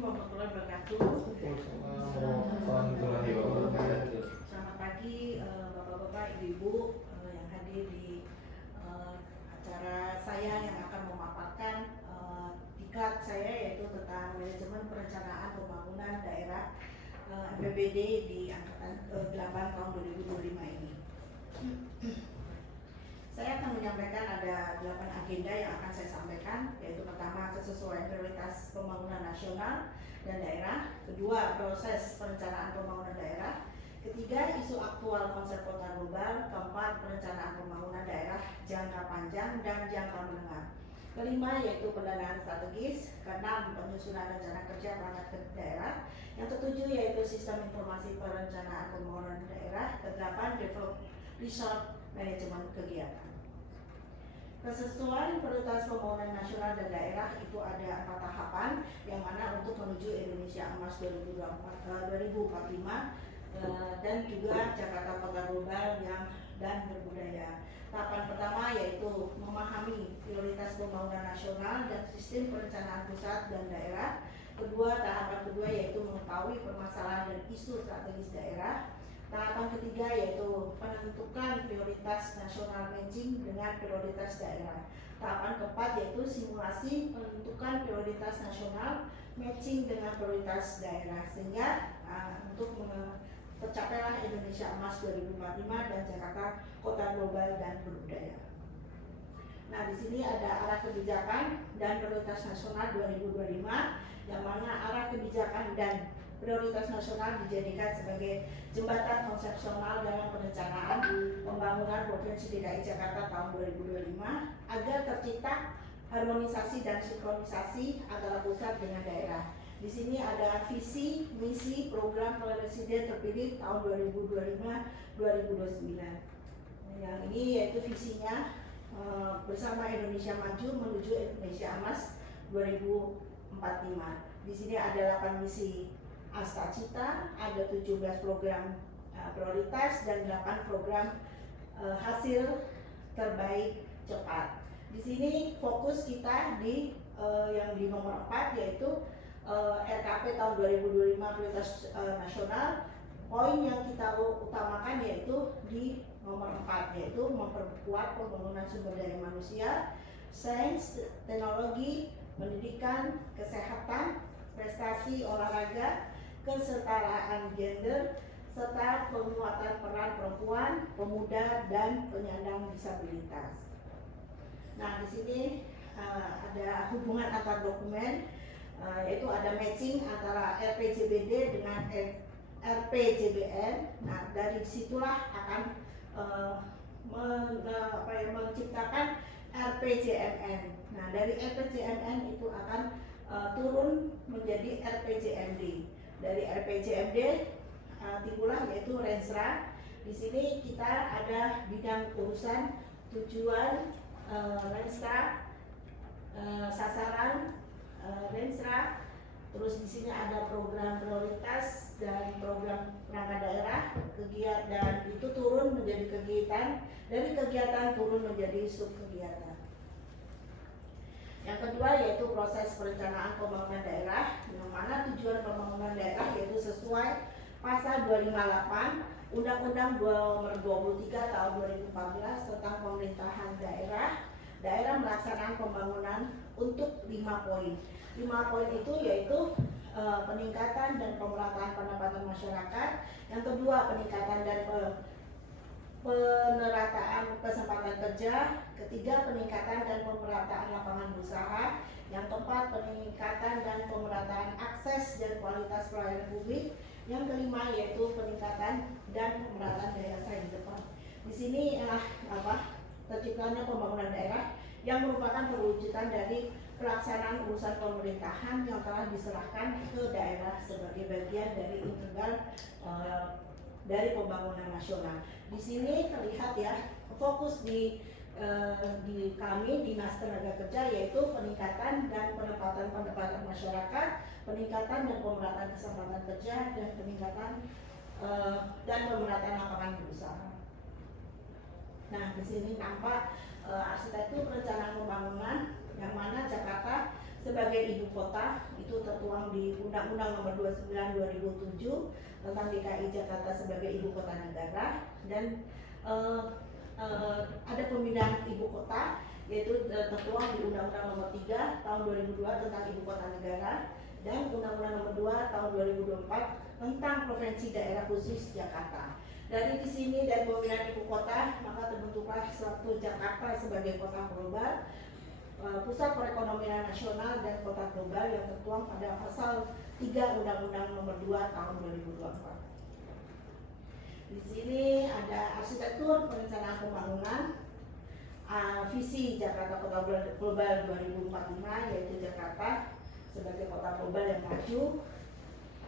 warahmatullahi wabarakatuh. Selamat pagi Bapak-Bapak, Ibu-Ibu yang hadir di acara saya yang akan memaparkan diklat saya, yaitu tentang manajemen perencanaan pembangunan daerah APBD di angkatan ke-8 tahun 2025 ini. Saya akan menyampaikan ada 8 agenda yang akan saya sampaikan, yaitu pertama, kesesuaian prioritas pembangunan nasional dan daerah. Kedua, proses perencanaan pembangunan daerah. Ketiga, isu aktual konsep kota global. Keempat, perencanaan pembangunan daerah jangka panjang dan jangka menengah. Kelima, yaitu pendanaan strategis. Keenam, penyusunan rencana kerja perangkat daerah. Yang ketujuh, yaitu sistem informasi perencanaan pembangunan daerah. Kedelapan, develop resort manajemen kegiatan. Kesesuaian prioritas pembangunan nasional dan daerah itu ada 4 tahapan, yang mana untuk menuju Indonesia Emas 2045 dan juga Jakarta Kota Global yang dan berbudaya. Tahapan pertama yaitu memahami prioritas pembangunan nasional dan sistem perencanaan pusat dan daerah. Tahapan kedua yaitu mengetahui permasalahan dan isu strategis daerah. Tahapan ketiga yaitu menentukan prioritas nasional matching dengan prioritas daerah. Tahapan keempat yaitu simulasi menentukan prioritas nasional matching dengan prioritas daerah, sehingga untuk tercapailah Indonesia Emas 2045 dan Jakarta Kota Global dan Berbudaya. Nah, di sini ada arah kebijakan dan prioritas nasional 2025, yang mana arah kebijakan dan prioritas nasional dijadikan sebagai jembatan konsepsional dalam perencanaan pembangunan Provinsi DKI Jakarta tahun 2025 agar tercipta harmonisasi dan sinkronisasi antara pusat dengan daerah. Di sini ada visi, misi, program presiden terpilih tahun 2025-2029. Yang ini yaitu visinya bersama Indonesia Maju menuju Indonesia Emas 2045. Di sini ada 8 misi Astacita, ada 17 program prioritas dan 8 program hasil terbaik cepat. Di sini fokus kita di yang di nomor 4 yaitu RKP tahun 2025 prioritas nasional. Poin yang kita utamakan yaitu di nomor 4, yaitu memperkuat pembangunan sumber daya manusia, sains, teknologi, pendidikan, kesehatan, prestasi olahraga, kesetaraan gender, serta penguatan peran perempuan, pemuda, dan penyandang disabilitas. Nah, di sini ada hubungan antar dokumen, yaitu ada matching antara RPJBD dengan RPJBN. Nah, dari situlah akan menciptakan RPJMN. Nah, dari RPJMN itu akan turun menjadi RPJMD. Dari RPJMD timbulah yaitu Rensra. Di sini kita ada bidang urusan, tujuan, Rensra, sasaran, Rensra. Terus di sini ada program prioritas dan program perangkat daerah, kegiatan, dan itu turun menjadi kegiatan, dari kegiatan turun menjadi subkegiatan. Yang kedua yaitu proses perencanaan pembangunan daerah, yang mana tujuan pembangunan daerah yaitu sesuai pasal 258 Undang-Undang Nomor 23 Tahun 2014 tentang pemerintahan daerah. Daerah melaksanakan pembangunan untuk 5 poin. 5 poin itu yaitu peningkatan dan pemerataan pendapatan masyarakat. Yang kedua, peningkatan dan penerataan kesempatan kerja. Ketiga, peningkatan dan pemerataan lapangan usaha. Yang keempat, peningkatan dan pemerataan akses dan kualitas pelayanan publik. Yang kelima yaitu peningkatan dan pemerataan daya saing depan. Di sini terciptanya pembangunan daerah yang merupakan perwujudan dari pelaksanaan urusan pemerintahan yang telah diserahkan ke daerah sebagai bagian dari integral dari pembangunan nasional. Di sini terlihat ya, fokus di kami Dinas Tenaga Kerja yaitu peningkatan dan pendapatan masyarakat, peningkatan dan pemerataan kesempatan kerja, dan peningkatan dan pemerataan lapangan usaha. Nah, di sini nampak arsitektur perencanaan pembangunan yang mana Jakarta sebagai ibu kota itu tertuang di Undang-Undang Nomor 29 2007 tentang DKI Jakarta sebagai ibu kota negara, dan ada pemindahan ibu kota yaitu tertuang di Undang-Undang Nomor 3 tahun 2002 tentang ibu kota negara dan Undang-Undang Nomor 2 tahun 2024 tentang Provinsi Daerah Khusus Jakarta. Dari di sini dari pemindahan ibu kota maka terbentuklah suatu Jakarta sebagai kota global, pusat perekonomian nasional dan kota global yang tertuang pada pasal 3 Undang-Undang Nomor 2 tahun 2024. Di sini ada arsitektur perencanaan pembangunan, visi Jakarta Kota Global 2045 yaitu Jakarta sebagai kota global yang maju,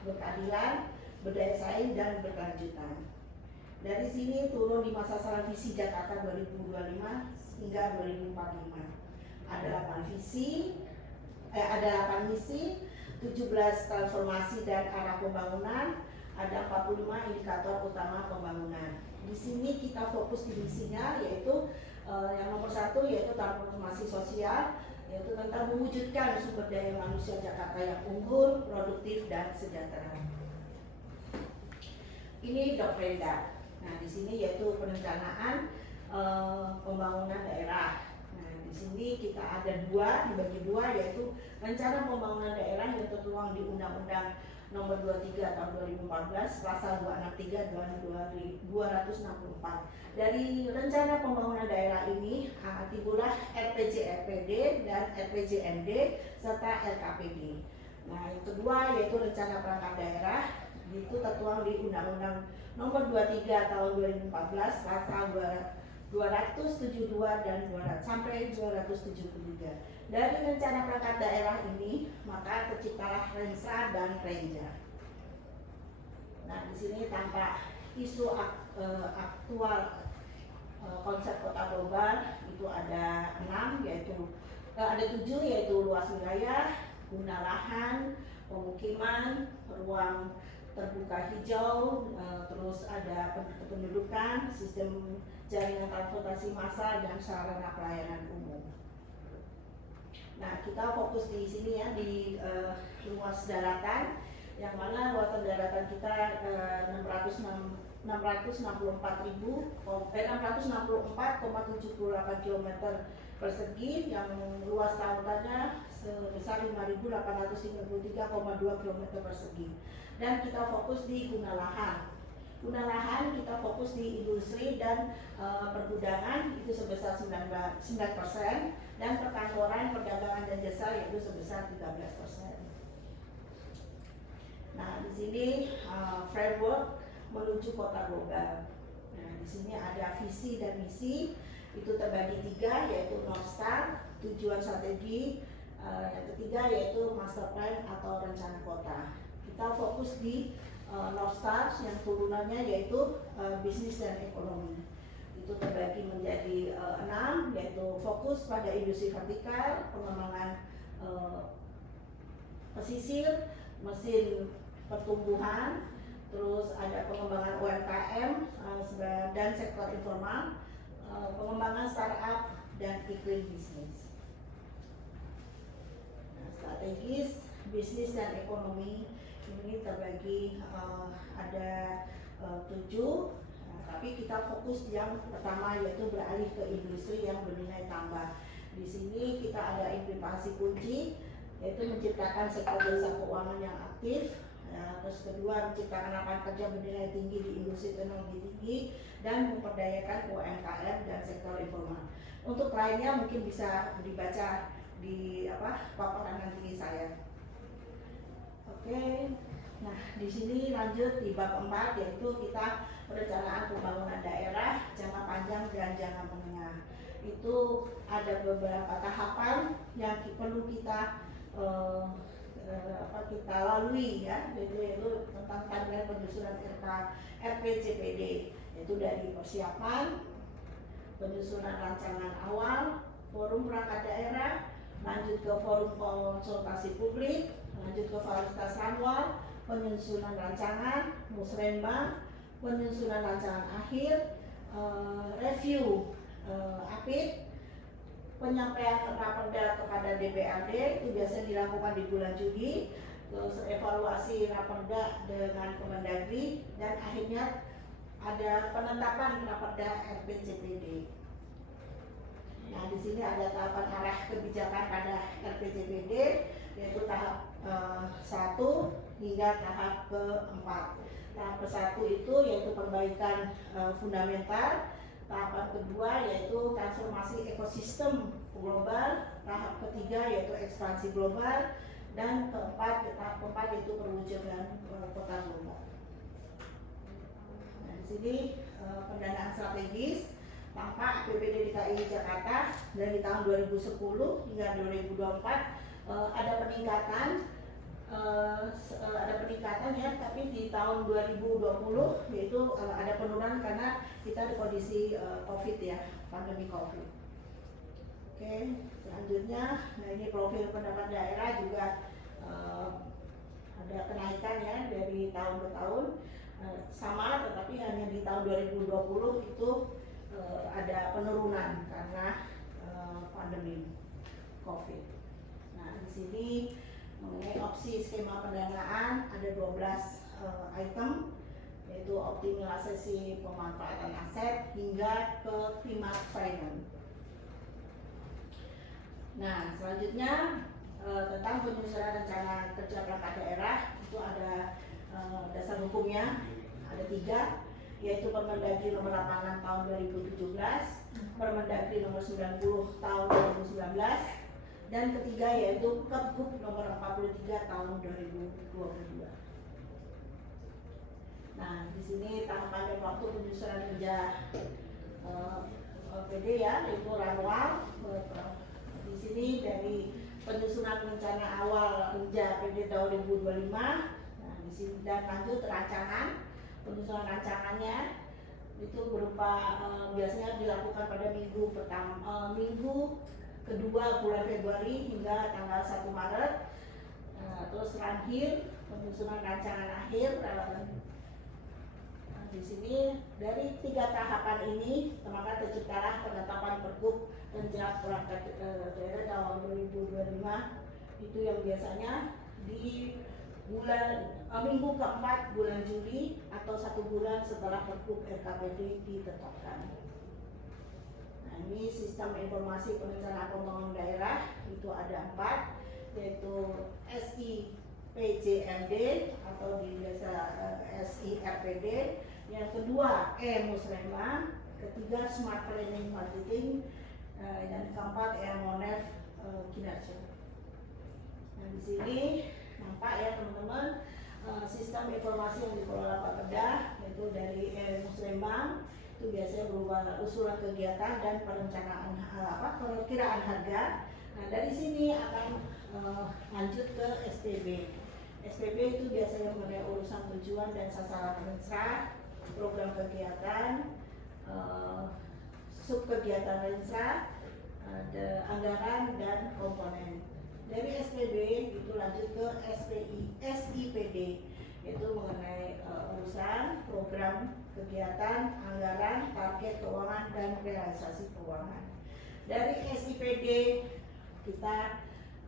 berkeadilan, berdaya saing dan berkelanjutan. Dari sini turun 5 sasaran visi Jakarta 2025 hingga 2045. Ada 8 visi, ada 8 misi, 17 transformasi dan arah pembangunan, ada 45 indikator utama pembangunan. Di sini kita fokus di misinya yaitu yang nomor 1 yaitu transformasi sosial, yaitu tentang mewujudkan sumber daya manusia Jakarta yang unggul, produktif dan sejahtera. Ini Dokrenda. Nah, di sini yaitu perencanaan pembangunan daerah. Di sini kita ada dibagi dua yaitu rencana pembangunan daerah yang tertuang di Undang-Undang Nomor 23 tahun 2014 pasal 263 dan 264. Dari rencana pembangunan daerah ini timbullah RPJMD dan RPJMD serta RKPD. Nah, yang kedua yaitu rencana perangkat daerah itu tertuang di Undang-Undang Nomor 23 tahun 2014 pasal 272 dan 200 sampai 273. Dari rencana perangkat daerah ini maka terciptalah Rensa dan Renja. Nah, di sini tampak isu aktual konsep kota global itu ada 6 yaitu ada 7 yaitu luas wilayah, guna lahan, pemukiman, ruang terbuka hijau, terus ada pendudukan, sistem jaringan transportasi massal dan sarana pelayanan umum. Nah, kita fokus di sini ya di luas daratan, yang mana luasan daratan kita 664,78 km persegi, yang luas lautannya sebesar 5.853,2 km persegi. Dan kita fokus di guna lahan. Guna lahan kita fokus di industri dan pergudangan itu sebesar 9%, dan perkantoran, perdagangan dan jasa yaitu sebesar 13%. Nah, di sini framework menuju kota global. Nah, di sini ada visi dan misi itu terbagi 3 yaitu North Star, tujuan strategi, yang ketiga yaitu master plan atau rencana kota. Kita fokus di North Star yang turunannya yaitu bisnis dan ekonomi. Itu terbagi menjadi 6 yaitu fokus pada industri vertikal, pengembangan pesisir, mesin pertumbuhan, terus ada pengembangan UMKM dan sektor informal, pengembangan startup dan iklim bisnis. Nah, strategis, bisnis dan ekonomi ini terbagi ada 7, tapi kita fokus yang pertama yaitu beralih ke industri yang bernilai tambah. Di sini kita ada implementasi kunci yaitu menciptakan sektor jasa keuangan yang aktif. Terus kedua, menciptakan lapangan kerja bernilai tinggi di industri teknologi tinggi dan memperdayakan UMKM dan sektor informal. Untuk lainnya mungkin bisa dibaca di paparan nanti saya. Oke. Nah, di sini lanjut di bab 4 yaitu kita perencanaan pembangunan daerah jangka panjang dan jangka menengah. Itu ada beberapa tahapan yang perlu kita kita lalui ya, yaitu tentang timeline penyusunan RPJPD, yaitu dari persiapan, penyusunan rancangan awal, forum perangkat daerah, lanjut ke forum konsultasi publik, lanjut ke fasilitas ranwal, penyusunan rancangan, musrenbang, penyusunan rancangan akhir, review APID, penyampaian raperda kepada DPRD itu biasanya dilakukan di bulan Juli, terus evaluasi raperda dengan Kemendagri, dan akhirnya ada penetapan raperda RPJPD. Nah, di sini ada tahapan arah kebijakan pada RPJPD, yaitu tahap 1 hingga tahap ke-4. Tahap ke-1 itu yaitu perbaikan fundamental. Tahapan kedua yaitu transformasi ekosistem global, tahap ketiga yaitu ekspansi global, dan tahap keempat itu perwujudan kota global. Nah, di sini pendanaan strategis tampak APBD DKI Jakarta dari tahun 2010 hingga 2024 ada peningkatan. Ada peningkatan ya, tapi di tahun 2020 yaitu ada penurunan karena kita di kondisi COVID ya, pandemi COVID. Oke, selanjutnya, nah ini profil pendapatan daerah juga ada kenaikan ya dari tahun ke tahun, sama, tetapi hanya di tahun 2020 itu ada penurunan karena pandemi COVID. Nah, di sini mengenai opsi skema pendanaan ada 12 item, yaitu optimalisasi pemanfaatan aset hingga ke primat finance. Nah, selanjutnya tentang penyusunan rencana kerja perangkat daerah itu ada dasar hukumnya, ada 3, yaitu Permendagri nomor 8 tahun 2017, Permendagri nomor 90 tahun 2019, dan ketiga yaitu Pergub nomor 43 tahun 2022. Nah, di sini tahapan dan waktu penyusunan kerja PD ya, yaitu manual. Di sini dari penyusunan rencana awal kerja PD tahun 2025. Nah, di sini dan lanjut rancangan. Penyusunan rancangannya itu berupa biasanya dilakukan pada minggu kedua bulan Februari hingga tanggal 1 Maret. Terus ranhir, penyusunan rancangan akhir. Di sini dari 3 tahapan ini maka terciptalah penetapan Pergub rencana perangkat daerah tahun 2025 itu yang biasanya di minggu keempat bulan Juli atau 1 bulan setelah Pergub RKPD ditetapkan. Nah, ini sistem informasi perencanaan pembangunan daerah itu ada 4, yaitu SIPJMD atau biasa SIRPD, yang kedua Musrembang, ketiga Smart Planning Marketing, dan keempat Monef Kinerja. Nah, di sini nampak ya teman-teman, sistem informasi yang dikelola Bapeda yaitu dari Musrembang itu biasanya berupa usulan kegiatan dan perencanaan perkiraan harga. Nah, dari sini akan lanjut ke SPB. SPB itu biasanya mengenai urusan tujuan dan sasaran renstra, program kegiatan, sub kegiatan renstra, anggaran dan komponen. Dari SPB itu lanjut ke SIPD, yaitu mengenai urusan program kegiatan, anggaran, target keuangan, dan realisasi keuangan. Dari SIPD kita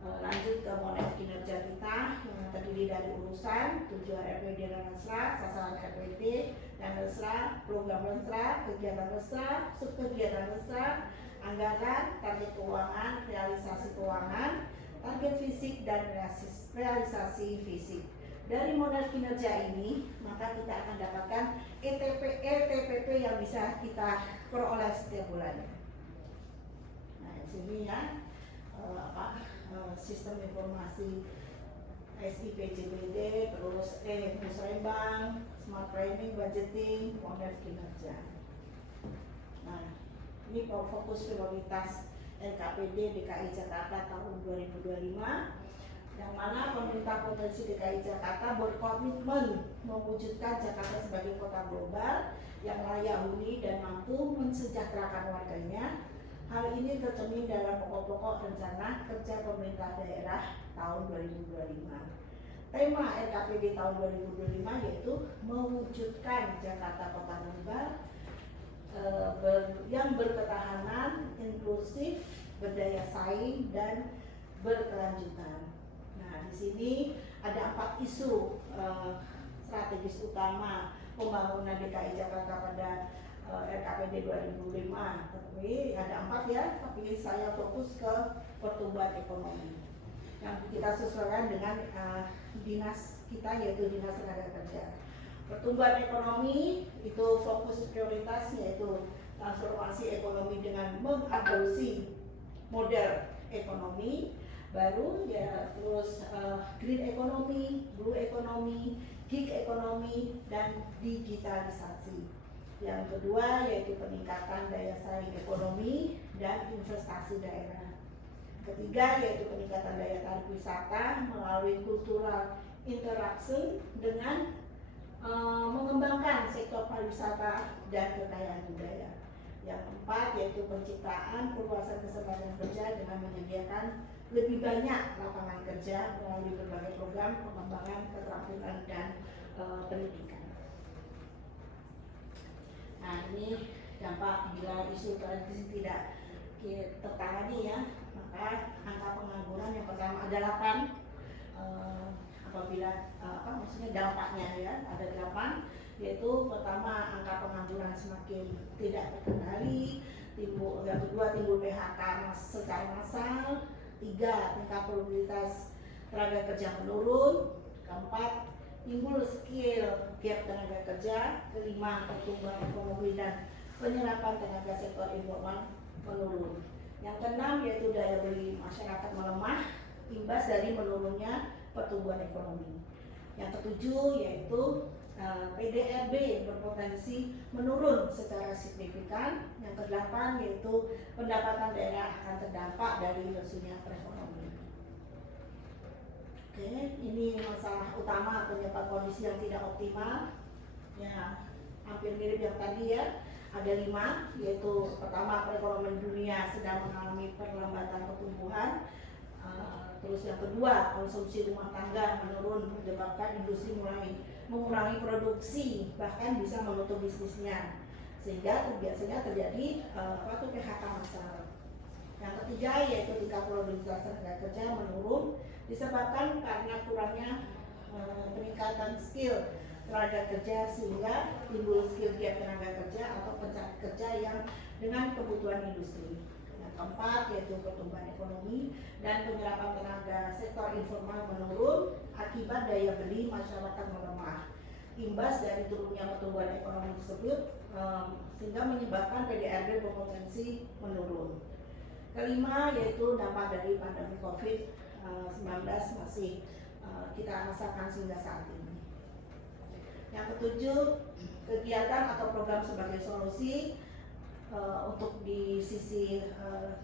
lanjut ke Monef Kinerja kita yang terdiri dari urusan tujuan RPD dan Renstra, sasaran RPD dan Renstra, program Renstra, kegiatan Renstra, subkegiatan Renstra, anggaran, target keuangan, realisasi keuangan, target fisik, dan realisasi fisik. Dari modal kinerja ini, maka kita akan dapatkan ETPP yang bisa kita peroleh setiap bulannya. Nah, di sini ya sistem informasi SIPJBD, terus Musrembang, Smart Planning, Budgeting, modal kinerja. Nah, ini fokus prioritas LKPD DKI Jakarta tahun 2025. Yang mana pemerintah provinsi DKI Jakarta berkomitmen mewujudkan Jakarta sebagai kota global yang layak huni dan mampu mensejahterakan warganya. Hal ini tercermin dalam pokok-pokok rencana kerja pemerintah daerah tahun 2025. Tema LKPD tahun 2025 yaitu mewujudkan Jakarta kota global yang berketahanan, inklusif, berdaya saing, dan berkelanjutan. Nah, di sini ada 4 isu strategis utama pembangunan DKI Jakarta pada RKPD 2005. Tapi ada 4 ya, tapi saya fokus ke pertumbuhan ekonomi yang kita sesuaikan dengan dinas kita, yaitu Dinas Tenaga Kerja. Pertumbuhan ekonomi itu fokus prioritas yaitu transformasi ekonomi dengan mengadopsi model ekonomi baru, ya, terus green ekonomi, blue ekonomi, gig ekonomi, dan digitalisasi. Yang kedua yaitu peningkatan daya saing ekonomi dan investasi daerah. Ketiga yaitu peningkatan daya tarik wisata melalui cultural interaction dengan mengembangkan sektor pariwisata dan kekayaan budaya. Yang keempat yaitu penciptaan perluasan kesempatan kerja dengan menyediakan lebih banyak lapangan kerja melalui berbagai program pengembangan keterampilan dan pendidikan. Nah, ini dampak bila isu transisi tidak tertangani ya, maka angka pengangguran yang pertama ada 8, apabila maksudnya dampaknya ya ada 8, yaitu pertama angka pengangguran semakin tidak terkendali, yang kedua timbul PHK secara massal, 3 tingkat produktivitas tenaga kerja menurun, keempat timbul skill gap tenaga kerja, kelima pertumbuhan ekonomi dan penyerapan tenaga sektor informal menurun. Yang keenam yaitu daya beli masyarakat melemah imbas dari menurunnya pertumbuhan ekonomi. Yang ketujuh yaitu PDRB berpotensi menurun secara signifikan. Yang kedelapan yaitu pendapatan daerah akan terdampak dari lesunya perekonomian. Oke, ini masalah utama penyebab kondisi yang tidak optimal. Ya, hampir mirip yang tadi ya. Ada 5, yaitu pertama perekonomian dunia sedang mengalami perlambatan pertumbuhan. Terus yang kedua konsumsi rumah tangga menurun menyebabkan industri mulai mengurangi produksi, bahkan bisa menutup bisnisnya, sehingga biasanya terjadi PHK massal. Yang ketiga yaitu tingkat produktivitas tenaga kerja menurun disebabkan karena kurangnya peningkatan skill tenaga kerja, sehingga timbul skill gap tenaga kerja atau pencari kerja yang dengan kebutuhan industri. Yang keempat yaitu pertumbuhan ekonomi dan penyerapan tenaga sektor informal menurun akibat daya beli masyarakat melemah. Imbas dari turunnya pertumbuhan ekonomi tersebut sehingga menyebabkan PDRB berpotensi menurun. Kelima yaitu dampak dari pandemi COVID-19 masih kita rasakan hingga saat ini. Yang ketujuh, kegiatan atau program sebagai solusi untuk di sisi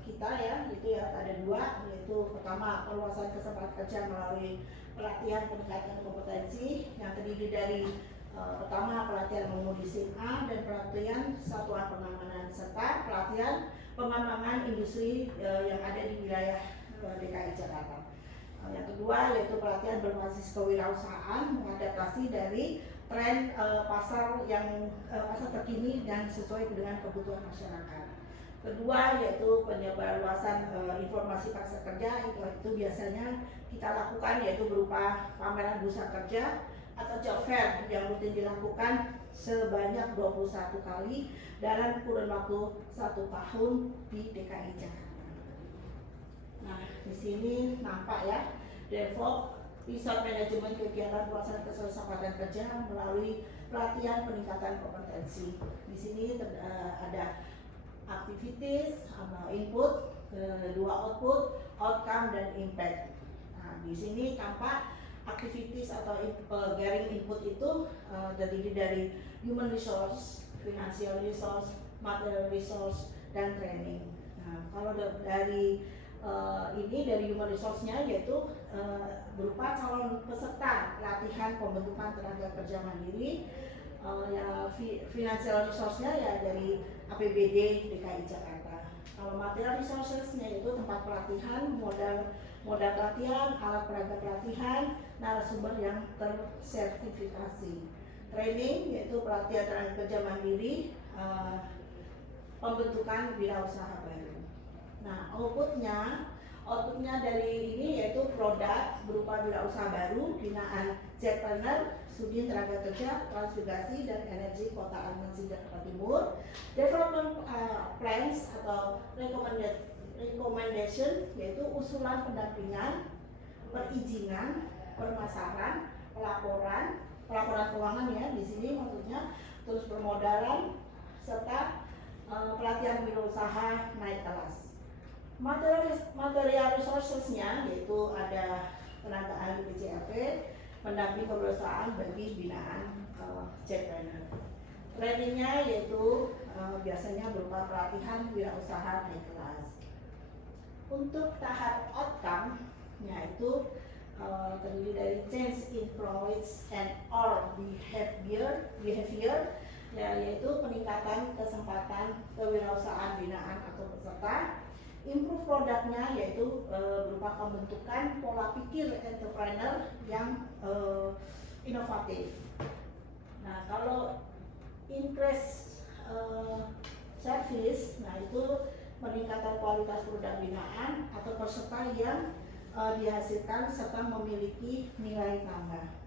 kita ya, itu ya ada 2, yaitu pertama perluasan kesempatan kerja melalui pelatihan peningkatan kompetensi yang terdiri dari pertama pelatihan mengemudi SIM A dan pelatihan satuan pengamanan serta pelatihan pengembangan industri yang ada di wilayah DKI Jakarta. Yang kedua yaitu pelatihan berbasis kewirausahaan mengadaptasi dari tren pasar terkini dan sesuai dengan kebutuhan masyarakat. Kedua yaitu penyebarluasan informasi pasar kerja, itu biasanya kita lakukan yaitu berupa pameran bursa kerja atau job fair yang rutin dilakukan sebanyak 21 kali dalam kurun waktu 1 tahun di DKI Jakarta. Nah, di sini nampak ya, develop Pusat Manajemen Kegiatan Pelaksanaan Kesempatan Kerja melalui pelatihan peningkatan kompetensi. Di sini ada activities, input, kedua output, outcome dan impact. Nah, di sini tampak activities atau gathering input itu terdiri dari human resource, financial resource, material resource, dan training. Nah, kalau dari dari human resource-nya yaitu berupa calon peserta latihan pembentukan tenaga kerja mandiri, financial resource-nya ya dari APBD DKI Jakarta. Kalau material resources-nya itu tempat pelatihan, modal pelatihan, alat peraga pelatihan, narasumber yang tersertifikasi. Training yaitu pelatihan tenaga kerja mandiri, pembentukan wirausaha baru. Nah, outputnya dari ini yaitu produk berupa wirausaha baru, binaan Jackpreneur, Studi Tenaga Kerja, Transmigrasi dan Energi Kota Aliansi Jakarta Timur, development plans atau recommendation yaitu usulan pendampingan, perizinan, pemasaran, pelaporan keuangan ya di sini maksudnya, terus permodalan serta pelatihan wirausaha naik kelas. Material resources-nya yaitu ada tenaga ahli PJLP, pendamping kewirausahaan bagi binaan Jackpreneur. Trainingnya yaitu biasanya berupa pelatihan wirausaha naik kelas. Untuk tahap outcome yaitu terdiri dari change in knowledge and or behavior ya, yaitu peningkatan kesempatan kewirausahaan binaan atau peserta. Improve produknya yaitu berupa pembentukan pola pikir entrepreneur yang inovatif. Nah, kalau increase service, nah itu peningkatan kualitas produk binaan atau peserta yang dihasilkan serta memiliki nilai tambah.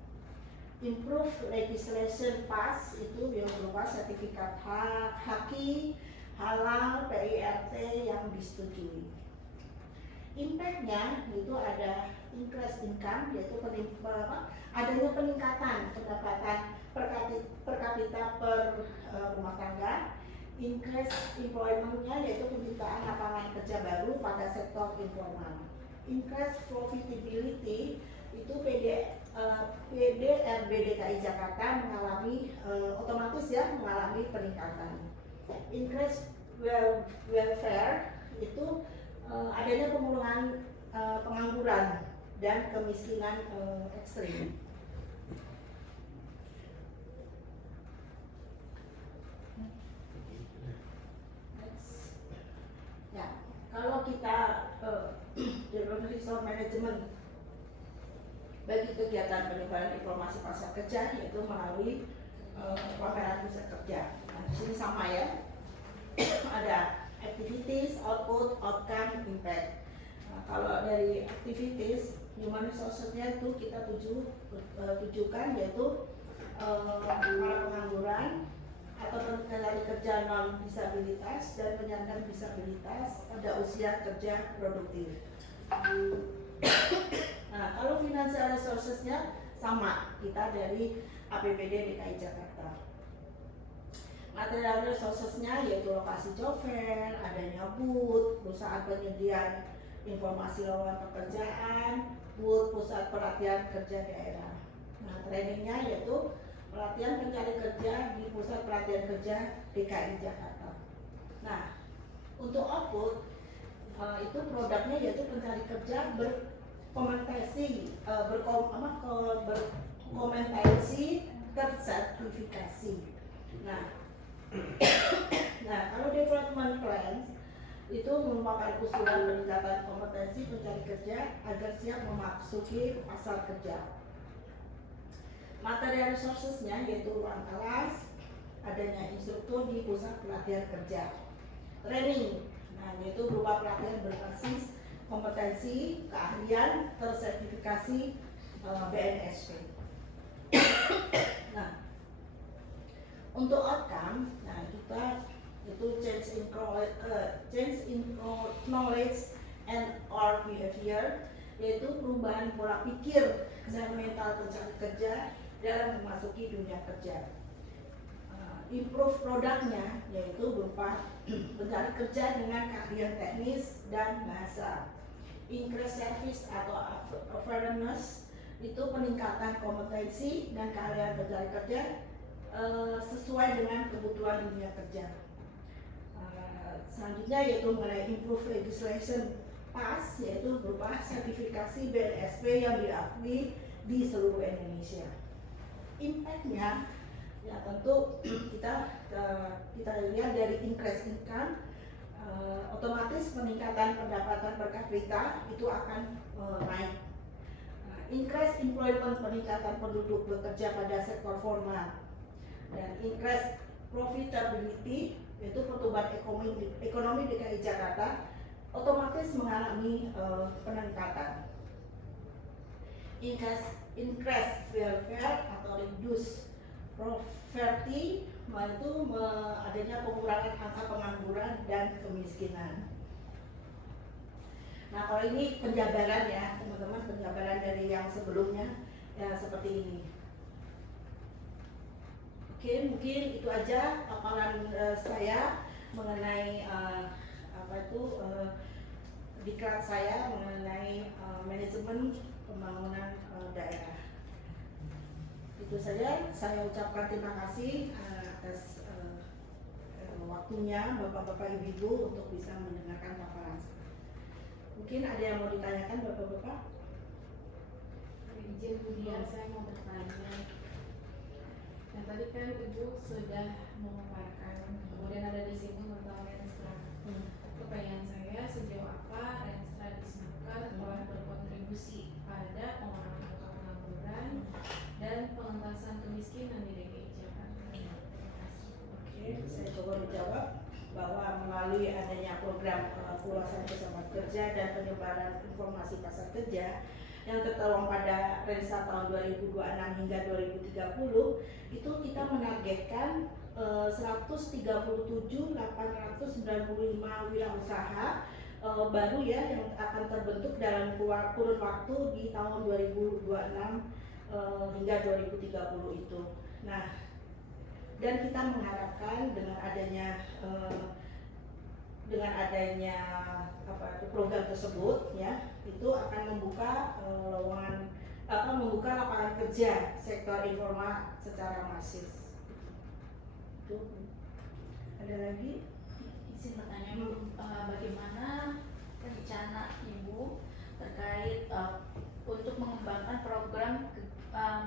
Improve legislation pass itu yang berupa sertifikat HAKI, halal, PIRT yang disetujui. Impact-nya itu ada increase income yaitu adanya peningkatan pendapatan per kapita per rumah tangga. Increase employment-nya yaitu penciptaan lapangan kerja baru pada sektor informal. Increase profitability itu PDRB DKI Jakarta mengalami otomatis ya mengalami peningkatan. Increase welfare itu adanya pengurangan pengangguran dan kemiskinan ekstrim. Ya, kalau kita development resource management bagi kegiatan penyebaran informasi pasar kerja yaitu melalui pameran pusat kerja. Nah, di sini sama ya. Ada activities, output, outcome, impact. Nah, kalau dari activities, human resources-nya itu kita tujukan yaitu para pengangguran atau pencari kerja non disabilitas dan penyandang disabilitas pada usia kerja produktif. Nah, kalau financial resources-nya sama, kita dari APBD DKI Jakarta. Material resources-nya yaitu lokasi job fair, adanya booth, perusahaan penyedia informasi lowongan pekerjaan, booth pusat pelatihan kerja daerah. Nah, trainingnya yaitu pelatihan pencari kerja di pusat pelatihan kerja DKI Jakarta. Nah, untuk output itu produknya yaitu pencari kerja berkompetensi tersertifikasi. Nah, kalau development plans itu merupakan usulan peningkatan kompetensi pencari kerja agar siap memasuki pasar kerja. Material resources-nya yaitu ruang kelas, adanya instruktur di pusat pelatihan kerja. Training, nah yaitu berupa pelatihan berbasis kompetensi, keahlian, tersertifikasi BNSP. Nah, untuk outcome, nah kita itu change in knowledge and or behavior, yaitu perubahan pola pikir dan mental pencari kerja dalam memasuki dunia kerja. Improve produknya yaitu berupa pencari kerja dengan keahlian teknis dan bahasa. Increase service atau awareness itu peningkatan kompetensi dan keahlian pencari kerja sesuai dengan kebutuhan dunia kerja. Selanjutnya yaitu mengenai improve legislation pass, yaitu berupa sertifikasi BNSP yang diakui di seluruh Indonesia. Impact-nya ya tentu kita lihat dari increase income, otomatis peningkatan pendapatan per kapita itu akan naik. Increase employment, peningkatan penduduk bekerja pada sektor formal, dan increase profitability yaitu pertumbuhan ekonomi DKI Jakarta otomatis mengalami peningkatan. Increase welfare atau reduce poverty, itu adanya pengurangan angka pengangguran dan kemiskinan. Nah, kalau ini penjabaran ya teman-teman, penjabaran dari yang sebelumnya ya seperti ini. Oke, mungkin itu aja paparan saya mengenai diklat saya mengenai manajemen pembangunan daerah. Itu saja, saya ucapkan terima kasih atas waktunya Bapak-bapak Ibu-ibu untuk bisa mendengarkan paparan. Mungkin ada yang mau ditanyakan Bapak-bapak? Izin kemudian saya mau bertanya. Nah, tadi kan Ibu sudah memaparkan, kemudian ada di sini tentang Renstra. Pertanyaan saya, sejauh apa Renstra di Snaker telah berkontribusi pada pengurangan angka pengangguran dan pengentasan kemiskinan di DKI Jakarta? Oke, saya coba menjawab bahwa melalui adanya program perluasan kesempatan kerja dan penyebaran informasi pasar kerja yang tertuang pada Renstra tahun 2026 hingga 2030, itu kita menargetkan 137.895 wirausaha baru ya yang akan terbentuk dalam kurun waktu di tahun 2026 hingga 2030 itu. Nah, dan kita mengharapkan dengan adanya program tersebut ya, itu akan membuka membuka lapangan kerja sektor informal secara masif. Itu. Ada lagi? Izin bertanya, bagaimana rencana Ibu terkait untuk mengembangkan program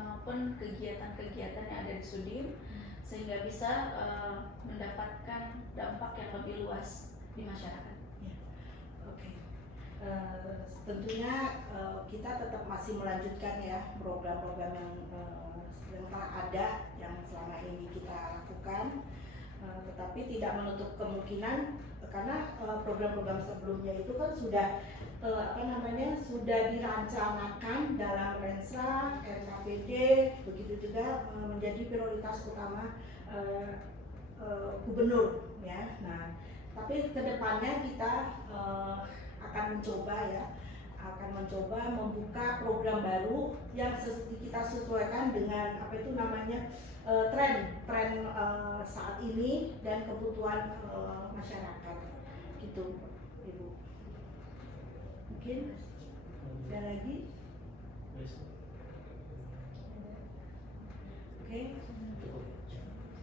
maupun kegiatan-kegiatan yang ada di Sudin sehingga bisa mendapatkan dampak yang lebih luas di masyarakat? Ya. Oke. Tentunya kita tetap masih melanjutkan ya program-program yang telah ada yang selama ini kita lakukan, tetapi tidak menutup kemungkinan karena program-program sebelumnya itu kan sudah sudah dirancangkan dalam Renstra, RKPD, begitu juga menjadi prioritas utama gubernur ya. Nah, tapi kedepannya kita akan mencoba membuka program baru yang kita sesuaikan dengan tren saat ini dan kebutuhan masyarakat gitu, Ibu. Mungkin ada lagi? Oke.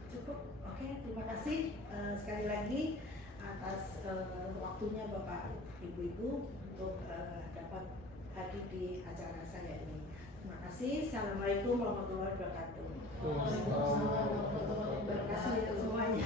Cukup. Oke, terima kasih sekali lagi atas waktunya Bapak Ibu-ibu untuk dapat hadir di acara saya ini. Terima kasih. Assalamualaikum warahmatullahi wabarakatuh. Waalaikumsalam warahmatullahi Terima kasih wabarakatuh. semuanya.